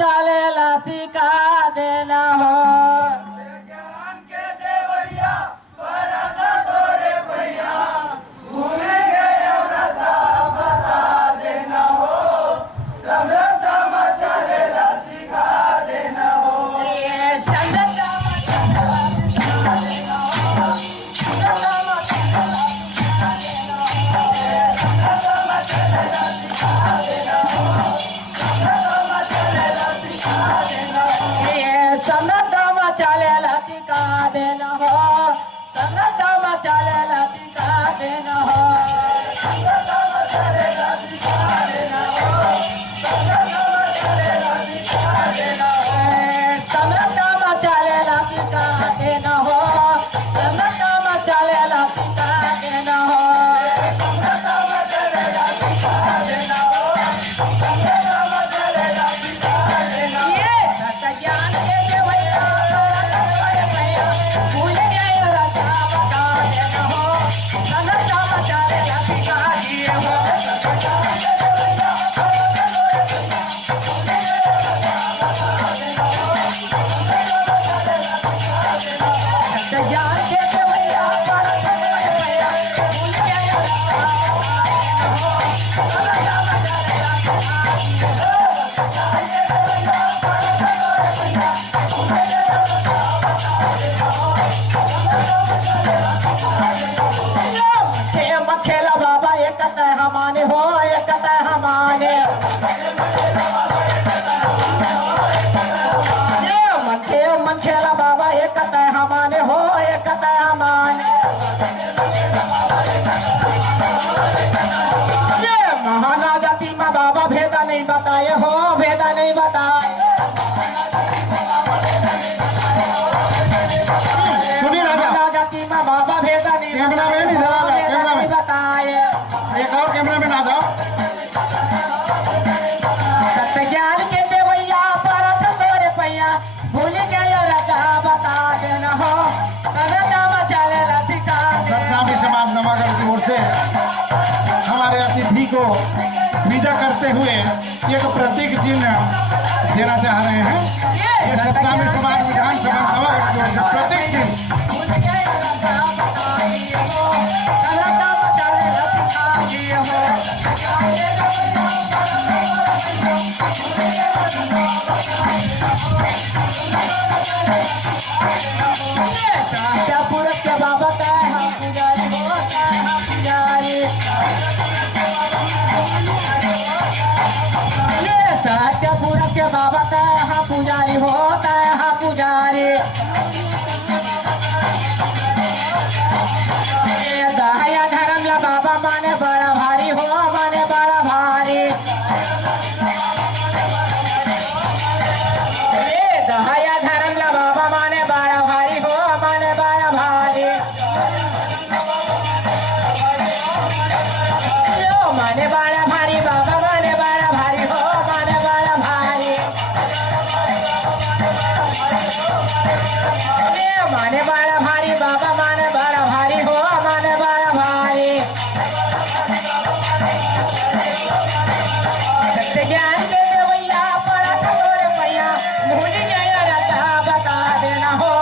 चलेला सिखा देना हो ज्ञान के देवैया वरना तोरे भैया भूले गए व्रता बता देना हो सब समा चलेला सिखा देना हो ये संगत चलेला सिखा देना हो संगत चलेला सिखा देना हो ये संगत चलेला सिखा देना हो संगत चलेला सिखा देना हो संगत चलेला सिखा देना हो संगत चलेला सिखा देना हो ये ज्ञान के देवैया भूल गए राजा बता देना हो संगत चलेला सिखा दिए हो ज्ञान के देवैया भूल गए खेला बाबा एक हमारे हो एक हमारे मन खेला बाबा एक हमारे हो एक हमारे महाना जाति में बाबा भेदा नहीं बताए हो भेदा नहीं बताए महाना जाति में बाबा भेदा नहीं बताए एक और कैमरा में ना दो सत्य ज्ञान के देवैया परत तोरे पैया भूल गए राजा बता देना हो संगत चलेला सिखा सत्यामी समाज नवागढ़ की ओर से हमारे अतिथि को विदा करते हुए एक प्रतीक चिन्ह देना चाह रहे हैं ये सत्यामी समाज विधानसभा नवागढ़ की ओर से प्रतीक चिन्ह भूल गए राजा बता दिए हो संगत चलेला सिखा दिए हो पुरख के बाबा तय हम पुजारी हो तय हम पुजारी ये सत्य पुरख के बाबा तय हम पुजारी हो तय हम पुजारी ये दया धर्म ला बाबा माने बड़ा भारी हो माने बड़ा भारी ये दया धर्म ला बाबा माने बड़ा भारी हो माने बड़ा भारी यो माने बड़ा भारी बाबा माने बड़ा भारी हो माने बड़ा भारी ये माने बड़ा भारी बाबा माने बड़ा भारी हो माने बड़ा भारी सत्य ज्ञान के देवैया पड़ा तोरे पैया भूल गए राजा बता देना हो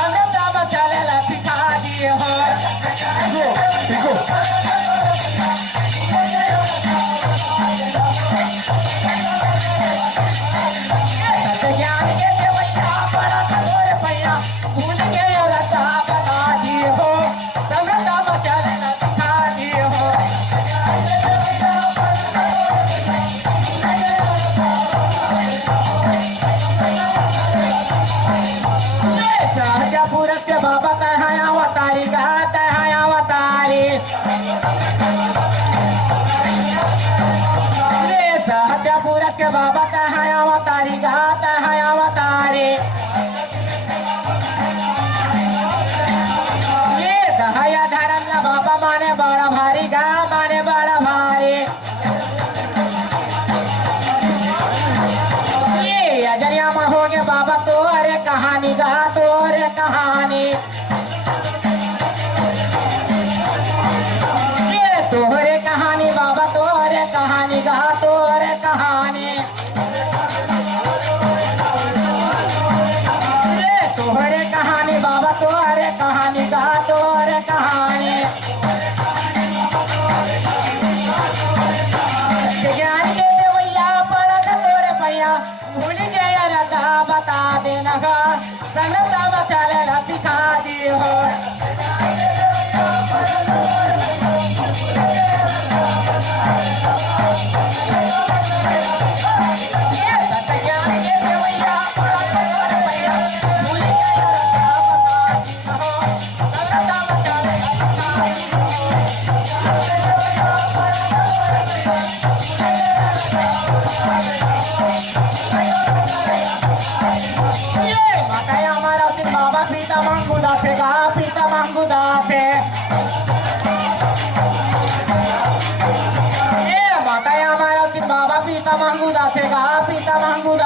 संगत चलेला सिखा दिए हो देखो सत्य ज्ञान के देवैया पड़ा तोरे पैया भूल गए राजा बता दिए हो संगत चलेला सिखा दिए हो सहजा पुरख के बाबा तय अवतारी गा तय अवतारी सहजा पुरख के बाबा तय अवतारी गा तय अवतारी ये दया धर्म ला बाबा माने बड़ा भारी गा माने बड़ा भारी ये अजरिया में हो गए बाबा तोरे कहानी गा तोरे कहानी ये तोरे कहानी बाबा तोरे कहानी गा तोरे कहानी दासे गा पीता मांगू दासे ए माता या हमारा बाबा पीता मांगू दासे गा पीता मांगू